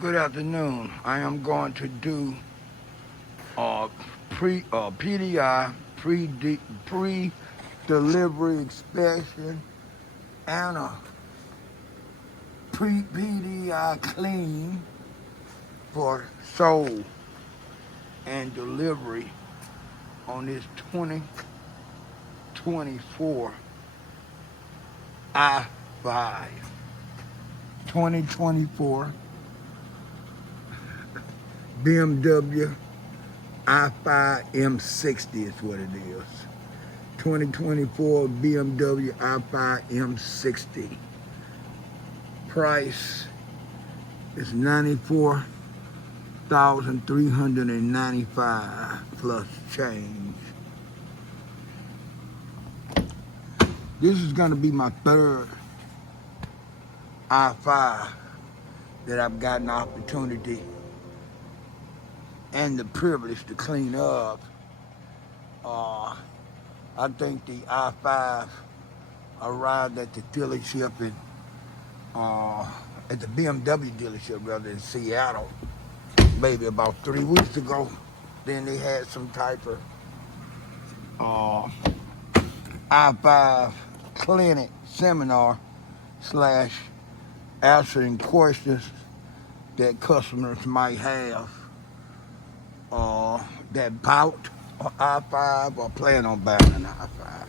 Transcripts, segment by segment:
Good afternoon. I am going to do PDI pre delivery inspection and a pre PDI clean for sold and delivery on this 2024 i5. 2024 BMW i5 M60 is what it is. 2024 BMW i5 M60. Price is $94,395 plus change. This is going to be my third i5 that I've gotten the opportunity and the privilege to clean up. I think the i5 arrived at the dealership at the BMW dealership rather in Seattle, maybe about 3 weeks ago. Then they had some type of i5 clinic seminar / answering questions that customers might have that bought an i5 or plan on buying an i5.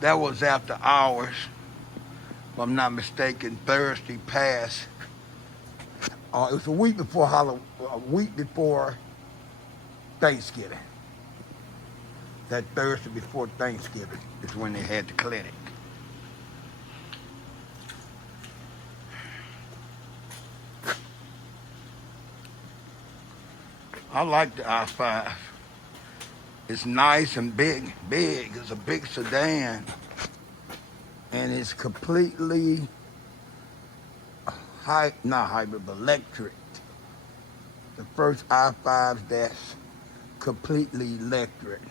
That was after hours, if I'm not mistaken, Thursday past. It was a week before Thanksgiving. That Thursday before Thanksgiving is when they had the clinic. I like the i5. It's nice and big. It's a big sedan. And it's completely not hybrid, but electric. The first i5 that's completely electric.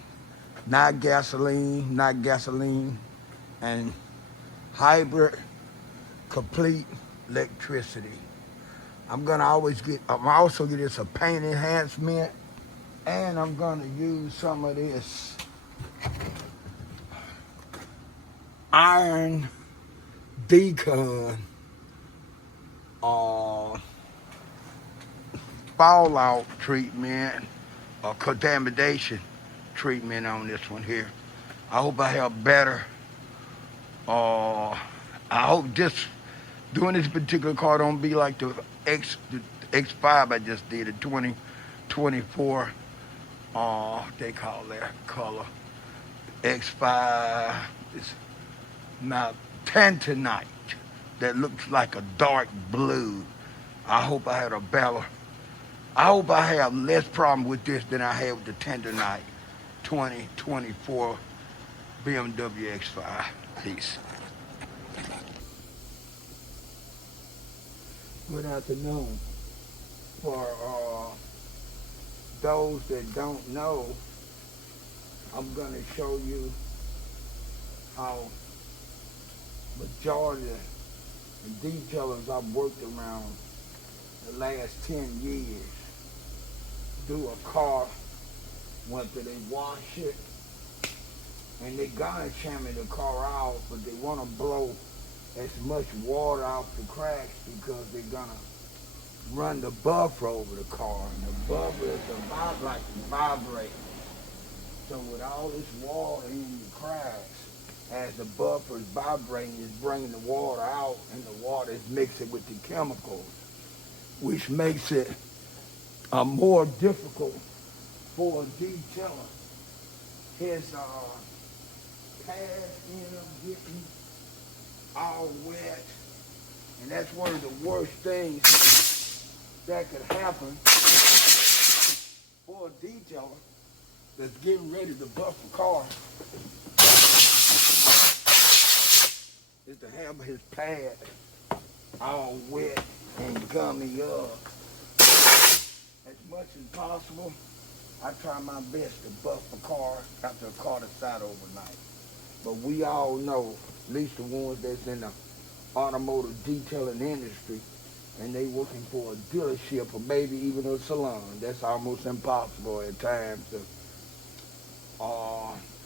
Not gasoline, and hybrid, complete electricity. I'm also get this a paint enhancement, and I'm gonna use some of this iron DeCon fallout treatment or contamination treatment on this one here. I hope I have better. I hope doing this particular car don't be like the X5 I just did, the 2024. They call that color X5. It's not tantanite that looks like a dark blue. I hope I have less problem with this than I had with the tantanite 2024 BMW X5. Peace. Good afternoon. For those that don't know, I'm going to show you how majority of detailers I've worked around the last 10 years do a car whether they wash it and they gonna channel the car out, but they want to blow as much water out the cracks because they're gonna run the buffer over the car, and the buffer is like to vibrate. So with all this water in the cracks, as the buffer is vibrating, it's bringing the water out, and the water is mixing with the chemicals, which makes it more difficult for a detailer. His pads end up getting all wet, and that's one of the worst things that could happen for a detailer that's getting ready to buff a car, is to have his pad all wet and gummy up. As much as possible, I try my best to buff a car after a car that's sat overnight. But we all know at least the ones that's in the automotive detailing industry, and they working for a dealership or maybe even a salon. That's almost impossible at times to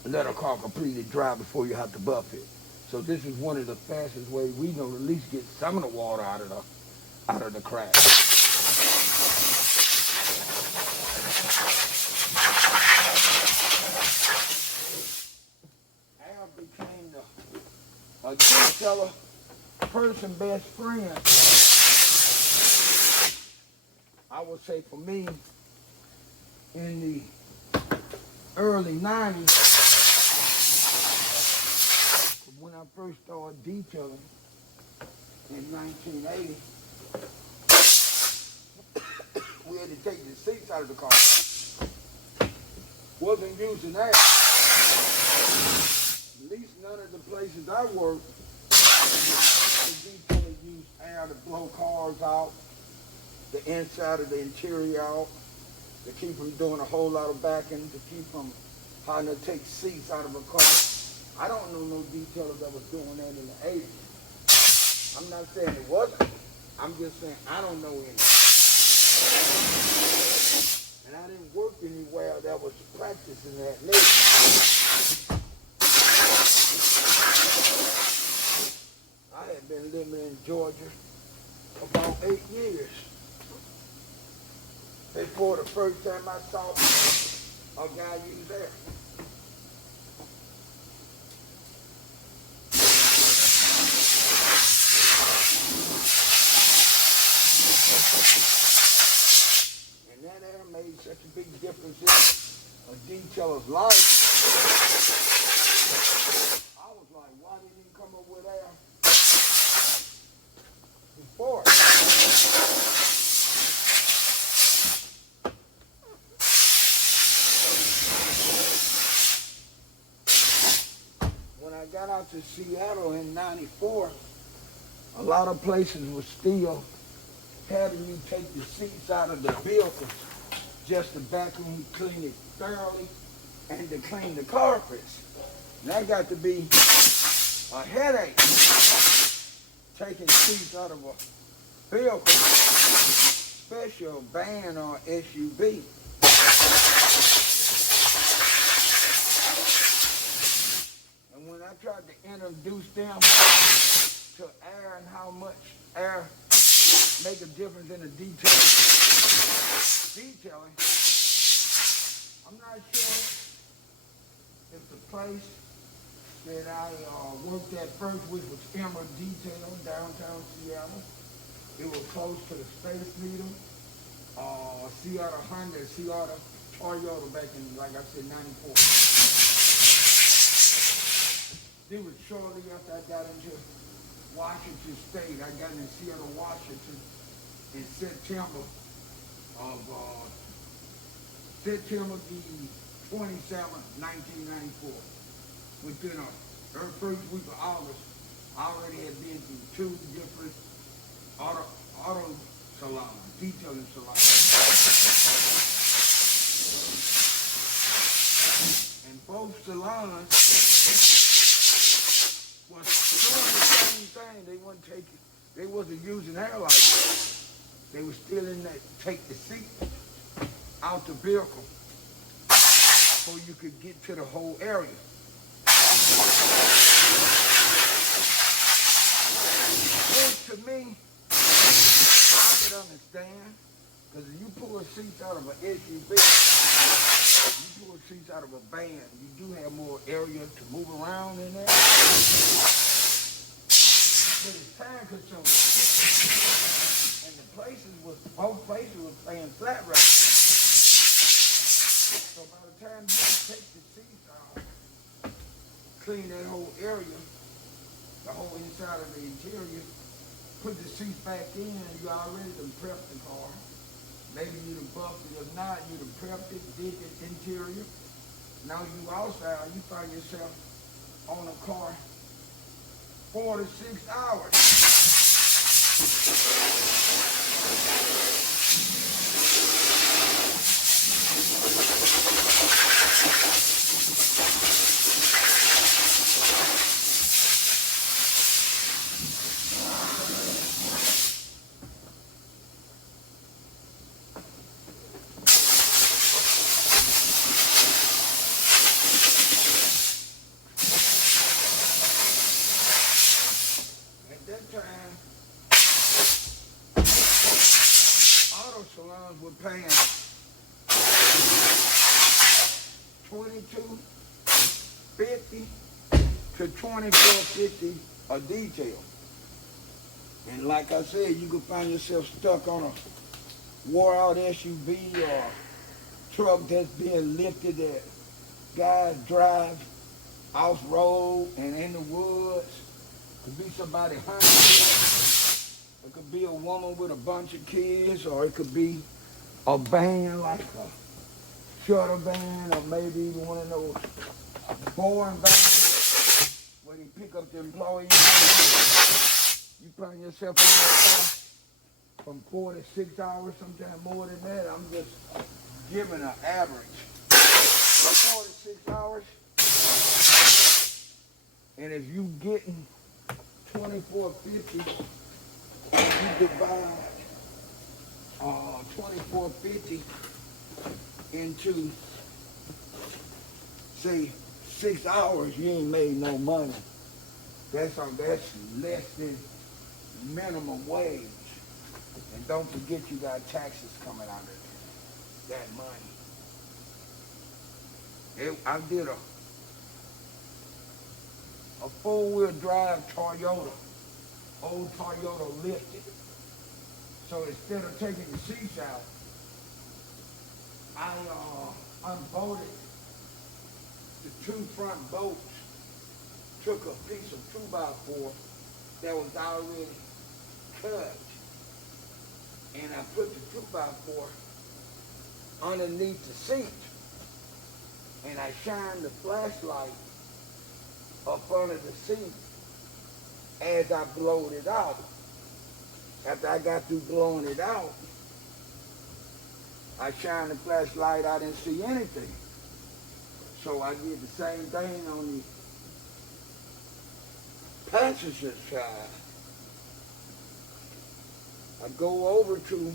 let a car completely dry before you have to buff it. So this is one of the fastest ways we know to at least get some of the water out of the crack. Al became a detailer person best friend. I would say for me in the early 90s, when I first started detailing in 1980, we had to take the seats out of the car. Wasn't using that. At least none of the places I worked, the detailer used air to blow cars out, the inside of the interior out, to keep them doing a whole lot of backing, to keep them having to take seats out of a car. I don't know no detailer that was doing that in the 80s. I'm not saying it wasn't. I'm just saying I don't know any. And I didn't work anywhere that was practicing that nature. I had been living in Georgia about 8 years before the first time I saw a guy use air. And that air made such a big difference in a detailer's life. I was like, why didn't he come up with air before? When I got out to Seattle in '94, a lot of places were still having you take the seats out of the vehicle just to vacuum clean it thoroughly and to clean the carpets. And that got to be a headache, taking seats out of a vehicle, especially a van or SUV. And when I tried to introduce them to air and how much air make a difference in the detailing, I'm not sure if the place that I worked at first, which was Emerald Detail, downtown Seattle, it was close to the Space Needle, Seattle Honda, Seattle Toyota back in, like I said, '94. It was shortly after I got into Washington State. I got in Seattle, Washington in September the 27th, 1994. Within the first week of August, I already had been through 2 different auto salons, detailing salons. And both salons was doing the same thing. They wasn't using air like that. They were still in that, take the seat out the vehicle so you could get to the whole area. Which to me, I could understand, because if you pull a seat out of an SUV, you pull a seat out of a van, you do have more area to move around in there. But it's time consuming. And the both places were playing flat rate. So by the time you take the seats out, clean that whole area, the whole inside of the interior, put the seats back in, you already done prepped the car. Maybe you done buffed it, if not, you done prepped it, did the interior. Now you outside, you find yourself on a car 4 to 6 hours. were paying $22.50 to $24.50 a detail. And like I said, you could find yourself stuck on a wore-out SUV or truck that's being lifted that guys drive off-road and in the woods. Could be somebody hunting. It could be a woman with a bunch of kids, or it could be a van like a shuttle van, or maybe even one of those boring vans where they pick up the employees. You find yourself on that car from 4 to 6 hours, sometimes more than that. I'm just giving an average. 4 to 6 hours. And if you getting $24.50, you divide $24.50 into, say, 6 hours, you ain't made no money. That's less than minimum wage. And don't forget you got taxes coming out of that money. I did a four-wheel drive Toyota, old Toyota lifted. So instead of taking the seats out, I unbolted the two front bolts, took a piece of 2x4 that was already cut, and I put the 2x4 underneath the seat, and I shined the flashlight up under the seat as I blowed it out. After I got through blowing it out, I shined the flashlight, I didn't see anything. So I did the same thing on the passenger side. I go over to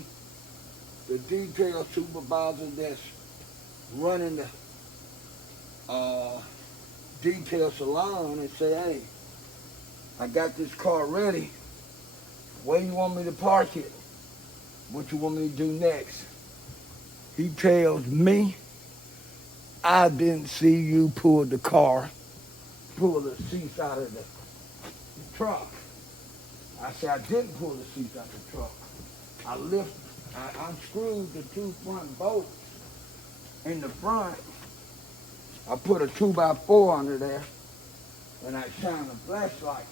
the detail supervisor that's running the detail salon and say, hey, I got this car ready. Where you want me to park it? What you want me to do next? He tells me, I didn't see you pull the seats out of the truck. I said, I didn't pull the seats out of the truck. I unscrewed the two front bolts in the front. I put a 2x4 under there, and I shined a flashlight.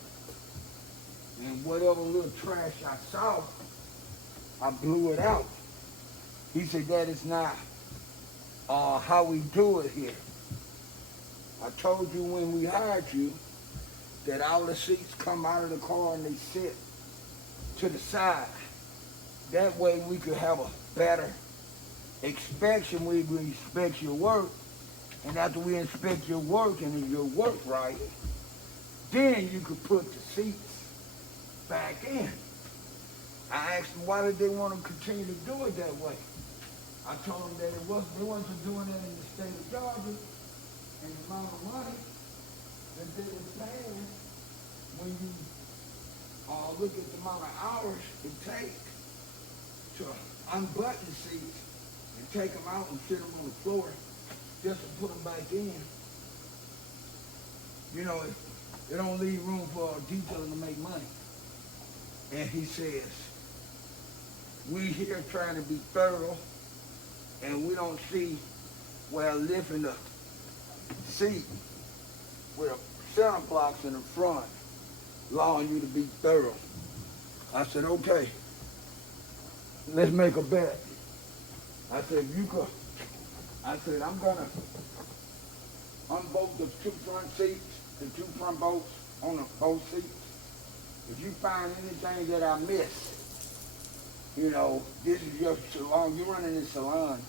And whatever little trash I saw, I blew it out. He said, that is not how we do it here. I told you when we hired you that all the seats come out of the car and they sit to the side. That way we could have a better inspection. We inspect your work, and after we inspect your work and if your work right, then you could put the seats back in. I asked them why did they want to continue to do it that way. I told them that they wasn't doing it in the state of Georgia, and the amount of money that they were paying when you look at the amount of hours it takes to unbutton seats and take them out and sit them on the floor just to put them back in. You know, it don't leave room for a detailer to make money. And he says, we here trying to be thorough, and we don't see where lifting the seat with a center blocks in the front allowing you to be thorough. I said, okay, let's make a bet. I said, I'm gonna unbolt the two front seats, the two front bolts on the both seats. If you find anything that I missed, you know, this is your salon, you're running this salon,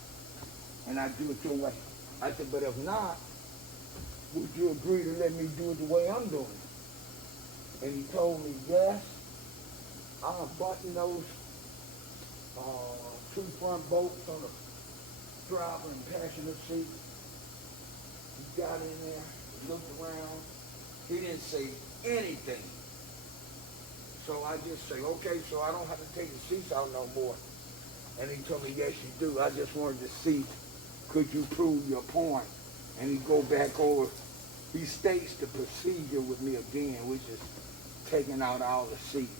and I do it your way. I said, but if not, would you agree to let me do it the way I'm doing it? And he told me, yes, I'll button those two front bolts on the driver and passenger seat. He got in there, he looked around, he didn't say anything. So I just say, okay, so I don't have to take the seats out no more. And he told me, yes, you do. I just wanted to see, could you prove your point? And he go back over, he states the procedure with me again, which is taking out all the seats.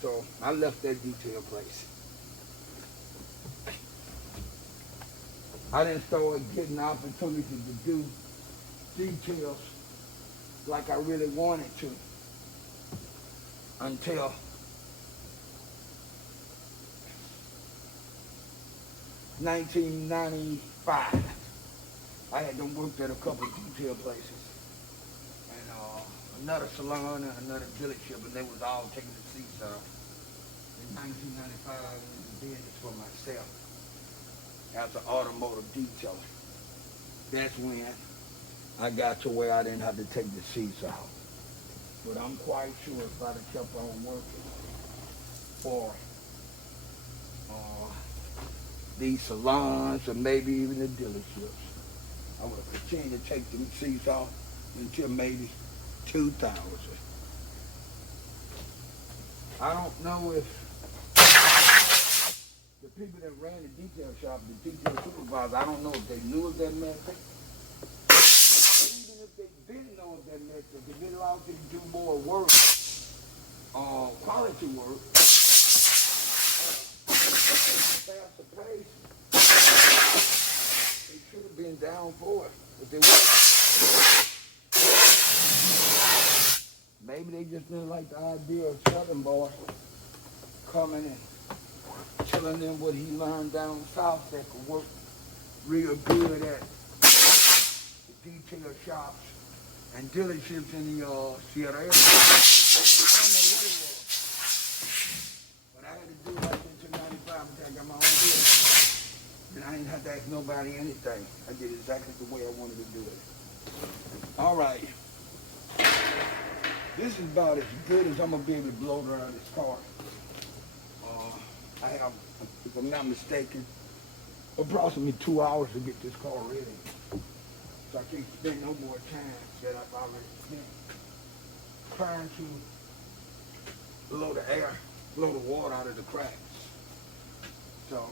So I left that detail place. I didn't start getting the opportunity to do details like I really wanted to until 1995. I had done worked at a couple of detail places and another salon and another dealership, and they was all taking the seats off. In 1995, I went into business for myself as an automotive detailer. That's when I got to where I didn't have to take the seats out. But I'm quite sure if I'd have kept on working for these salons or maybe even the dealerships, I would have continued to take the seats off until maybe 2000. I don't know if the people that ran the detail shop, the detail supervisor, I don't know if they knew of that method. Even if they didn't know of that method, if it allowed you to do more work, quality work, faster pace, they should have been down for it, but they weren't. Maybe they just didn't like the idea of Southern boy coming and telling them what he learned down south that could work real good at the detail shops and dealerships in the Seattle area. I don't know what it was, but I had to do it like until 95 until I got my own dealership. And I didn't have to ask nobody anything. I did exactly the way I wanted to do it. All right. This is about as good as I'm going to be able to blow around this car. I have, if I'm not mistaken, approximately 2 hours to get this car ready. So I can't spend no more time that I've already spent trying to blow the air, blow the water out of the cracks. So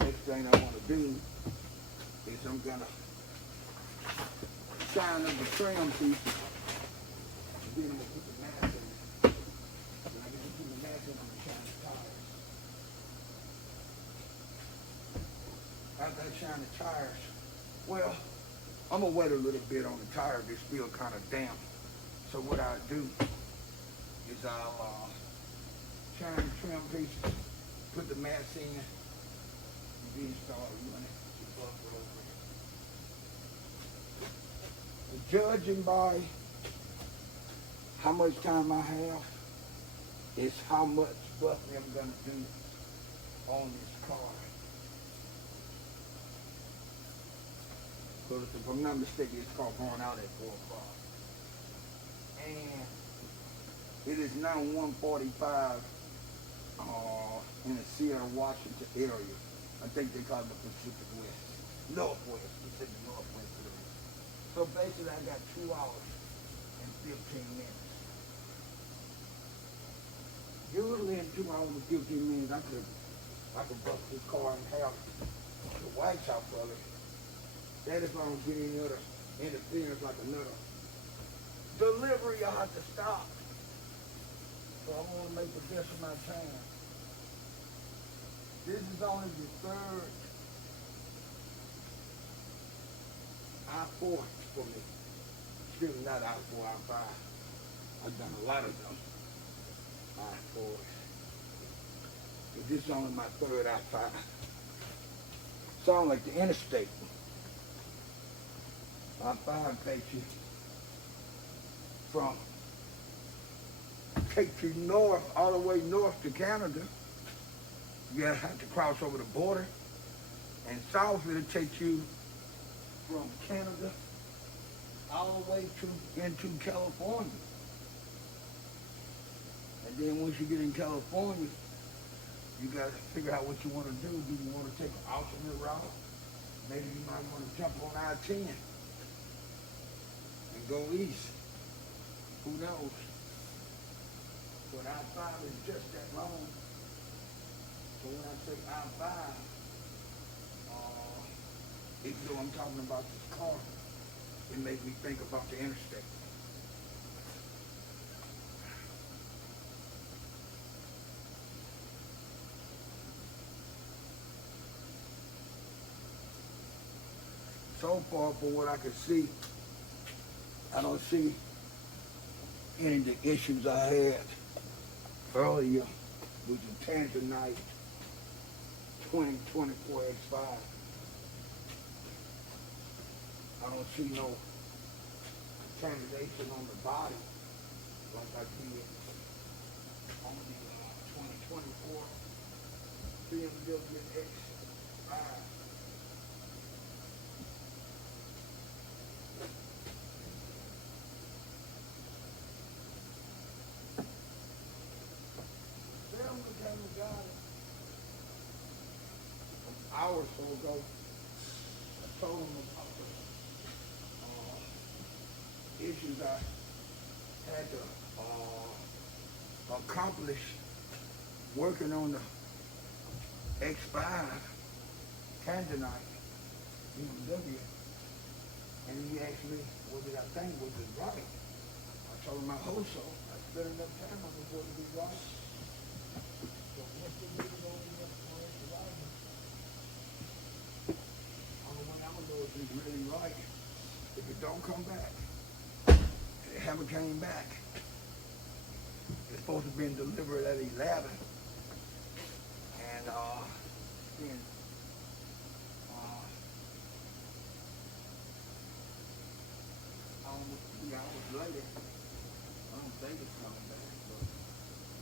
next thing I want to do is I'm going to shine up the trim piece. Then I'm going to put the mask in it. When I get to put the mask in, I'm going to shine the tires. After I shine the tires, well, I'm going to wait a little bit on the tires. They're still kind of damp. So what I'll do is I'll shine the trim piece, put the mask in, and then start running the buffer over it. Judging by how much time I have is how much buffing I'm going to do on this car. Because if I'm not mistaken, this car going out at 4 o'clock. And it is now 1:45 in the Seattle, Washington area. I think they call it the Pacific Pacific Northwest area. So basically I got 2 hours and 15 minutes. Usually in 2 hours and 15 minutes, I could bust this car in half to wax out for it. That if I don't get any other interference like another delivery, I have to stop. So I want to make the best of my time. This is only the third I-4 for me. Excuse me, not I-4, I-5. I've done a lot of them. I-4s. But this is only my third I-5. Sound like the interstate. I-5 takes you north, all the way north to Canada. You have to cross over the border. And south it'll take you from Canada all the way into California. And then once you get in California, you got to figure out what you want to do. Do you want to take an alternate route? Maybe you might want to jump on I-10 and go east. Who knows? But I-5 is just that long. So when I say I-5, even though I'm talking about this car, it makes me think about the interstate. So far, for what I can see, I don't see any of the issues I had earlier with the Tanzanite 2024 X5. I don't see no contamination on the body like I did on the 2024 BMW X5. An hour or so ago, I told him about the issues I had to accomplish working on the X5 Tanzanite BMW. And he asked me, what did I think was it right? I told him I hope so. I spent enough time on it for it to be right. So what's the reason on the right? Only one I'm gonna know if it's really right. If it don't come back, it haven't came back. It's supposed to have been delivered at 11. And then almost 3 hours later, I don't think it's coming back, but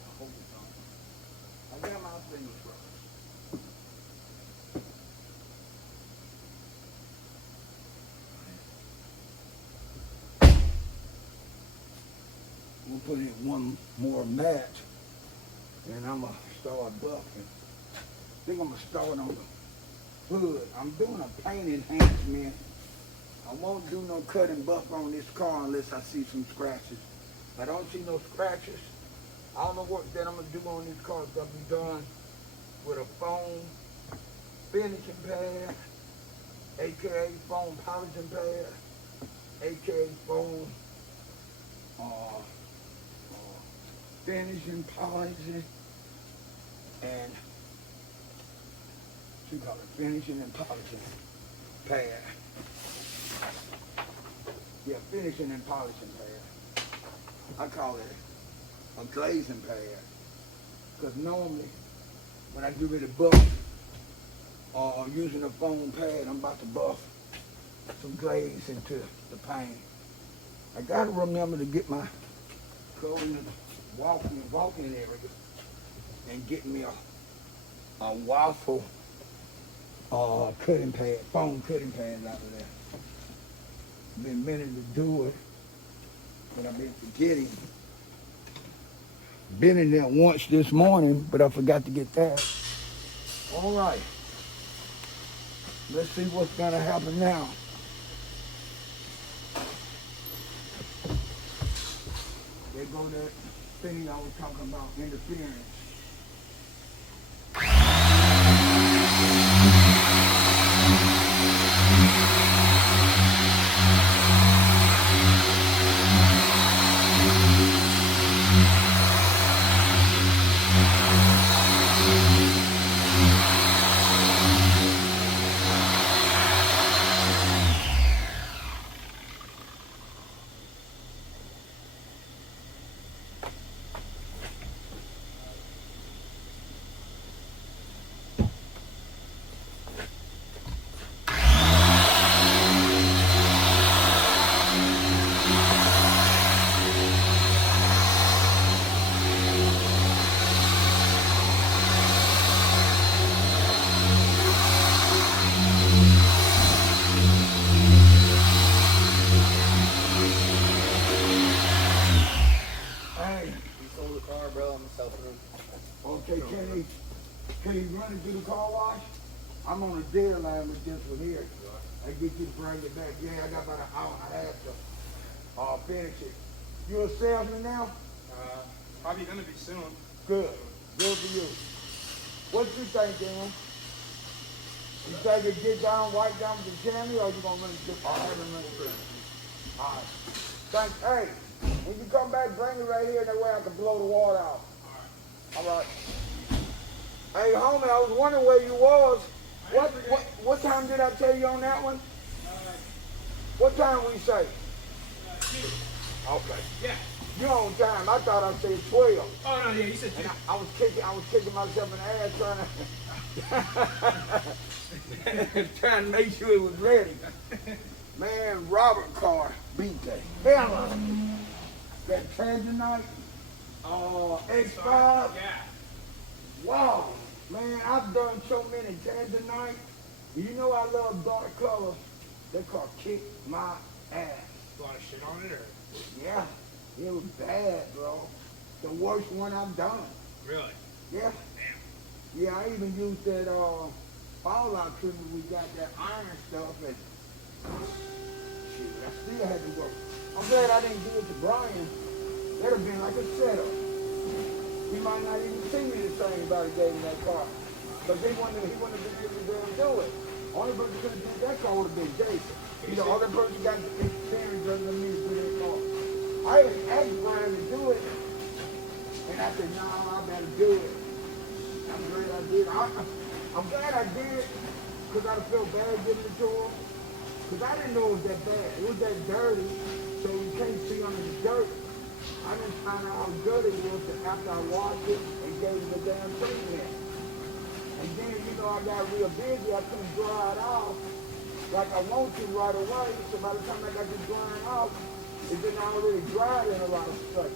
I hope it's on. I got my fingers crossed. We'll put in one more match, and I'm gonna start buffing. I think I'm gonna start on the hood. I'm doing a paint enhancement. I won't do no cut and buff on this car unless I see some scratches. If I don't see no scratches, all the work that I'm gonna do on this car is gonna be done with a foam finishing pad, aka foam polishing pad, aka foam finishing, polishing, and what you call it, finishing and polishing pad. Yeah, finishing and polishing pad. I call it a glazing pad. Because normally, when I get ready to buff, using a foam pad, I'm about to buff some glaze into the paint. I gotta remember to get my go in the walking area and get me a waffle cutting pad, foam cutting pad out of there. Been meaning to do it, but I've been forgetting. Been in there once this morning, but I forgot to get that. All right, let's see what's gonna happen now. There go that thing I was talking about, interference. Okay, can he run it through the car wash? I'm on a deadline with this one here. I get you to bring it back. Yeah, I got about an hour and a half to finish it. You a salesman now? Probably gonna be soon. Good. Good for you. What you think, Dan? You think it get down, wipe down with the jammy, or you gonna run it? Or have it run it? All right. Thanks. Hey, when you come back, bring it right here. That way I can blow the water out. All right. Hey, homie, I was wondering where you was. What time did I tell you on that one? What time we say? 2. Okay. Yeah. You on time. I thought I said 12. Oh no, yeah, you said 2. And I was kicking myself in the ass trying to make sure it was ready. Man, Robert car beat that hell out of me. That Tanzanite, X5. Yeah. Wow, man, I've done so many Tanzanite. You know I love dark colors. That car kicked my ass. A lot of shit on it, or? Yeah, it was bad, bro. The worst one I've done. Really? Yeah. Damn. Yeah, I even used that fallout treatment. We got that iron stuff, and shit, I still had to work. I'm glad I didn't do it to Brian. That'd have been like a setup. He might not even see me the same about he gave me that car. Because he wouldn't have been able to do it. Only person who could have did that car would have been Jason. You know, other person got the experience other than me to do that car. I even asked Brian to do it. And I said, no, I better do it. I'm glad I did. I'm glad I did it because I felt bad giving it to him. Because I didn't know it was that bad. It was that dirty, so you can't see under the dirt. I didn't find out how good it was after I washed it and gave it the damn treatment. And then, you know, I got real busy. I couldn't dry it off like I want to right away. So by the time I got to drying off, it didn't already dry in a lot of stuff.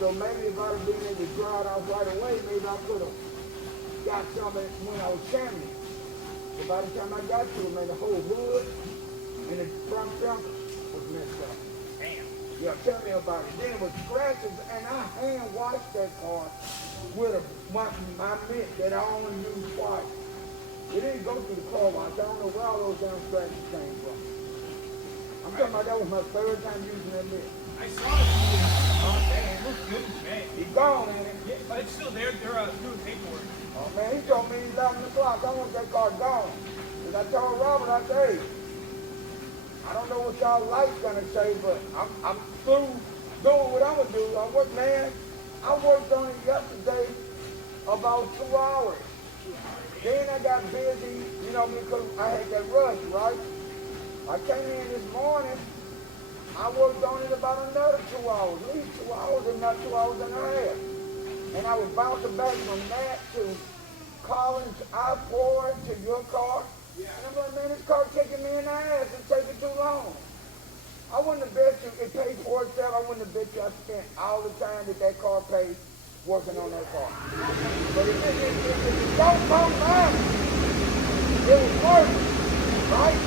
So maybe if I'd have been able to dry it off right away, maybe I could have got some when I was sanding. So by the time I got to it, man, the whole hood and the front bumper was messed up. Damn. Yeah, tell me about it. Then it was scratches, and I hand washed that car with my mitt that I only used twice. It didn't go through the car wash. I don't know where all those damn scratches came from. I'm talking about that was my third time using that mitt. I saw it. Oh, damn, it looks good today. He's gone, ain't it? Yeah, but it's still there. They're doing paperwork. Oh, man, he told me 11 o'clock. I want that car gone. Because I told Robert, I said, hey, I don't know what y'all light's gonna say, but I'm through doing what I'm gonna do. I worked on it yesterday about 2 hours. Then I got busy, you know, because I had that rush, right? I came in this morning, I worked on it about another 2 hours, at least 2 hours, if not 2 hours and a half. And I was bouncing back from that to Collins I-4 to your car. Yeah. And I'm like, man, this car kicking me in the ass. It's taking too long. I wouldn't have bet you it paid for itself. I wouldn't have bet you I spent all the time that car paid working on that car. But if it don't come back, it was worth it, right?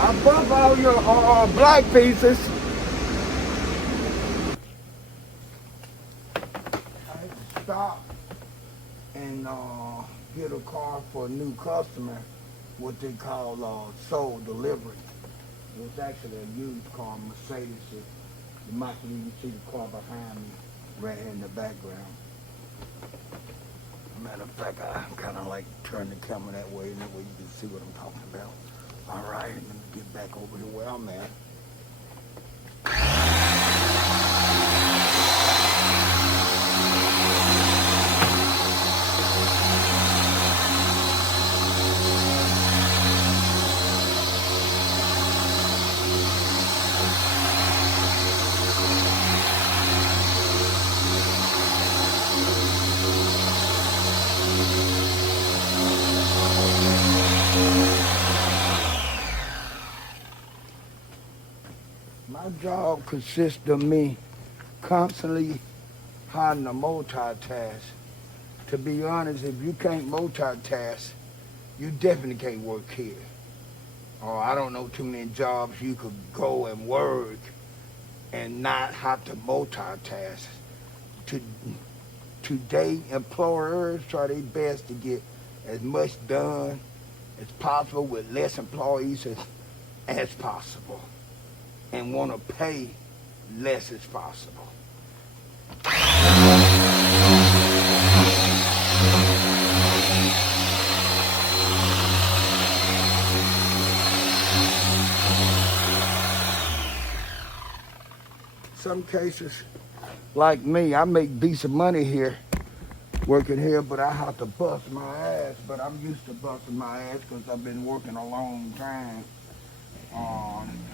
Above all your black pieces. I stop and get a car for a new customer, what they call soul delivery. It was actually a used car, Mercedes. You might even see the car behind me right here in the background. Matter of fact, I kind of like turn the camera that way, and that way you can see what I'm talking about. All right, let me get back over to where I'm at. My job consists of me constantly having to multitask. To be honest, if you can't multitask, you definitely can't work here. Or I don't know too many jobs you could go and work and not have to multitask. To, Today, employers try their best to get as much done as possible with less employees as possible and want to pay less as possible. Some cases, like me, I make decent money here, working here, but I have to bust my ass. But I'm used to busting my ass because I've been working a long time.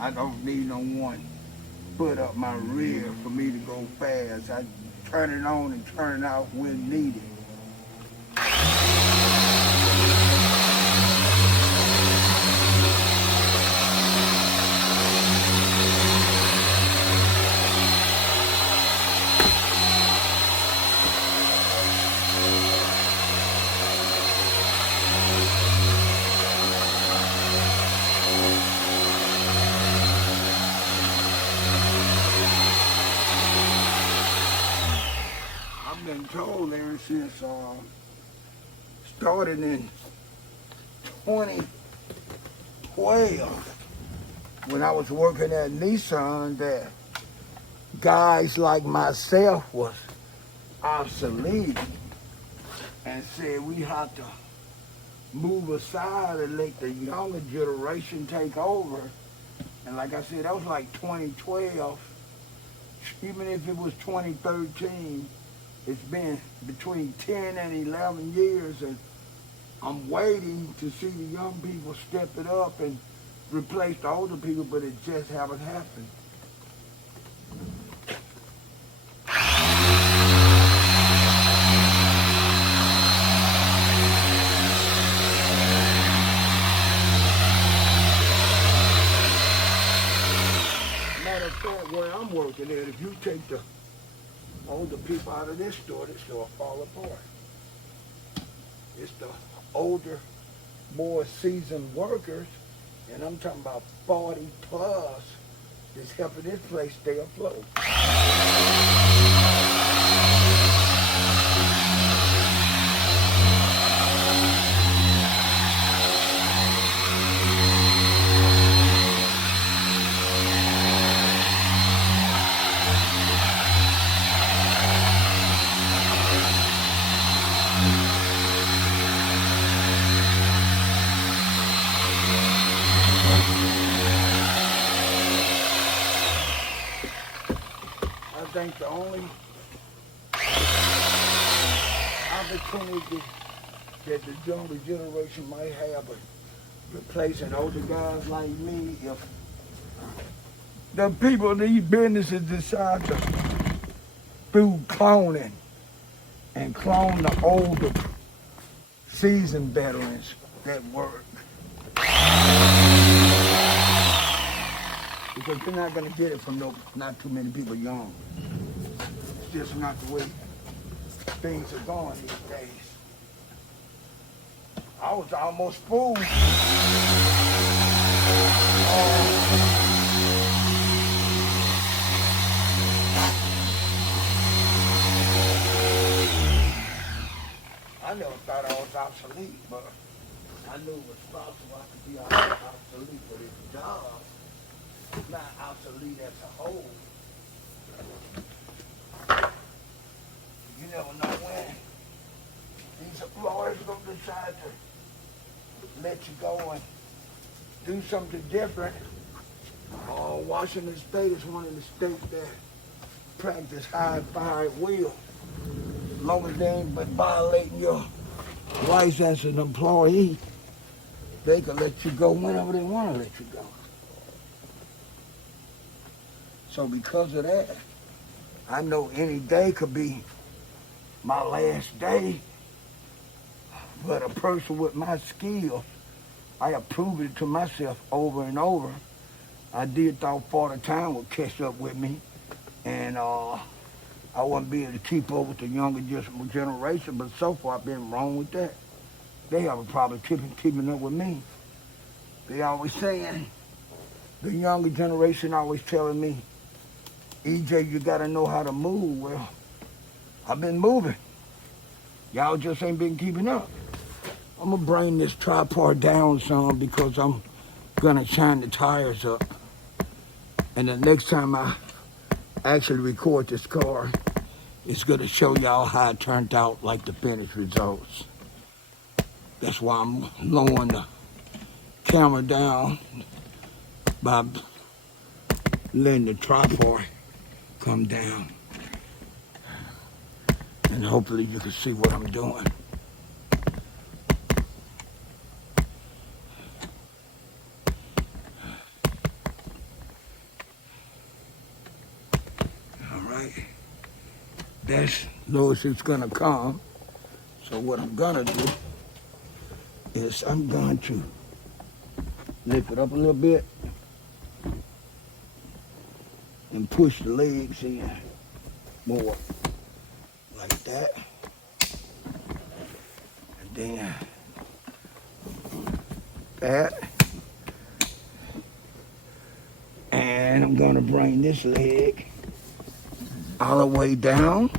I don't need no one put up my rear for me to go fast. I turn it on and turn it off when needed. I've been told ever since started in 2012 when I was working at Nissan that guys like myself was obsolete and said we have to move aside and let the younger generation take over. And like I said, that was like 2012. Even if it was 2013, it's been between 10 and 11 years, and I'm waiting to see the young people step it up and replace the older people, but it just haven't happened. Matter of fact, where I'm working at, if you take the older people out of this store will fall apart. It's the older, more seasoned workers, and I'm talking about 40 plus, that's helping this place stay afloat. I think the only opportunity that the younger generation might have of replacing older guys like me, if the people in these businesses decide to do cloning and clone the older seasoned veterans that work. Because you're not going to get it from not too many people young. It's just not the way things are going these days. I was almost fooled. I never thought I was obsolete, but I knew it was possible I could be obsolete for this job. It's not obsolete as a whole. You never know when these employers are going to decide to let you go and do something different. Washington State is one of the states that practice high and fire at will. As long as they ain't but violating your rights as an employee, they can let you go whenever they want to let you go. So because of that, I know any day could be my last day. But a person with my skills, I have proven it to myself over and over. I did thought Father Time would catch up with me, and I wouldn't be able to keep up with the younger generation, but so far I've been wrong with that. they have a problem keeping up with me. They always saying, the younger generation always telling me, EJ, you gotta know how to move. Well, I've been moving. Y'all just ain't been keeping up. I'm gonna bring this tripod down some because I'm gonna shine the tires up. And the next time I actually record this car, it's gonna show y'all how it turned out, like the finished results. That's why I'm lowering the camera down by letting the tripod come down. And hopefully you can see what I'm doing. All right. That's low as it's gonna come. So what I'm gonna do is I'm going to lift it up a little bit and push the legs in more, like that. And then that. And I'm gonna bring this leg all the way down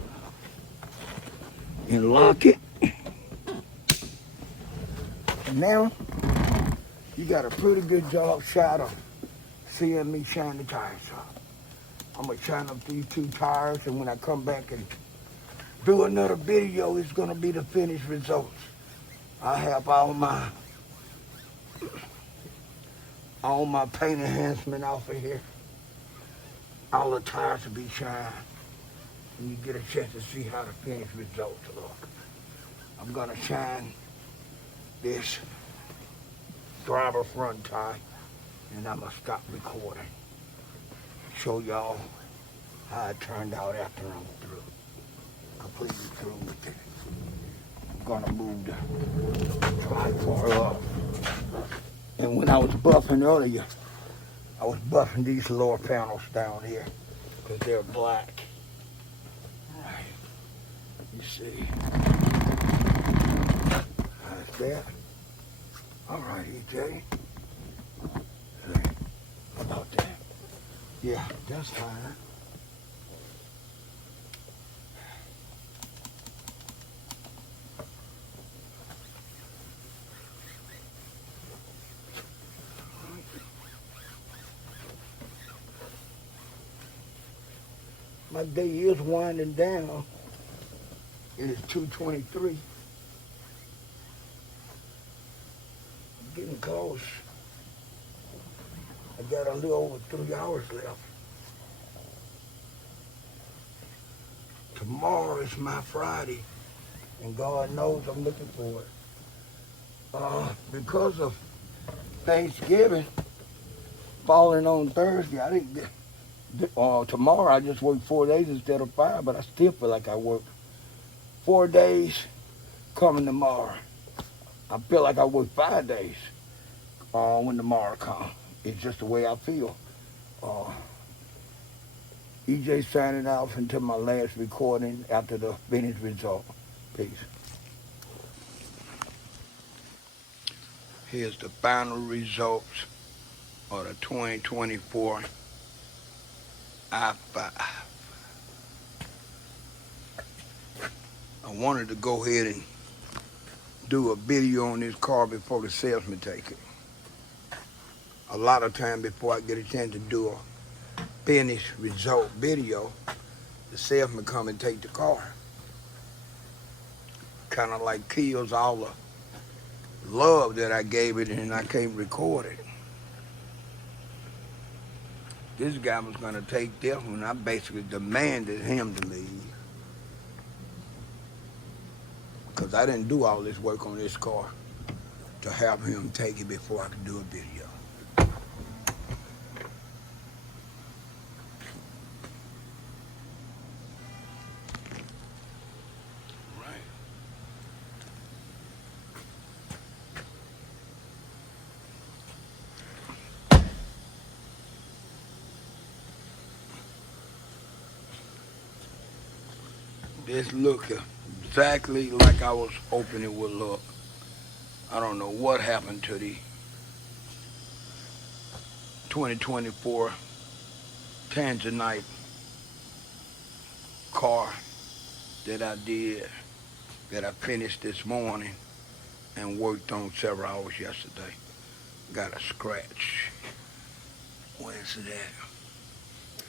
and lock it. And now you got a pretty good job shot of seeing me shine the tires up. I'm gonna shine up these two tires, and when I come back and do another video, it's gonna be the finished results. I have all my paint enhancement off of here. All the tires will be shined, and you get a chance to see how the finished results look. I'm gonna shine this driver front tire, and I'm gonna stop recording. Show y'all how it turned out after I'm through. Completely through with it. I'm gonna move the tripod up. And when I was buffing earlier, I was buffing these lower panels down here because they're black. All right. You see. How's that? All right, EJ. How about that? Yeah, that's fine. My day is winding down. It is 2:23. Getting close. I got a little over 3 hours left. Tomorrow is my Friday, and God knows I'm looking for it. Because of Thanksgiving falling on Thursday, I didn't get. Tomorrow I just work 4 days instead of 5, but I still feel like I work 4 days coming tomorrow. I feel like I work 5 days when tomorrow comes. It's just the way I feel. EJ signing off until my last recording after the finished result. Peace. Here's the final results of the 2024 I-5. I wanted to go ahead and do a video on this car before the salesman take it. A lot of time before I get a chance to do a finished result video, the salesman come and take the car. Kind of like kills all the love that I gave it, and I can't record it. This guy was gonna take this one. I basically demanded him to leave because I didn't do all this work on this car to have him take it before I could do a video. This look exactly like I was hoping it would look. I don't know what happened to the 2024 Tanzanite car that I finished this morning and worked on several hours yesterday. Got a scratch. Where's it at?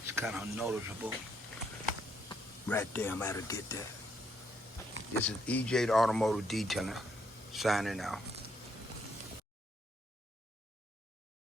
It's kind of noticeable. Right there, I'm out to get that. This is EJ the Automotive Detailer signing out.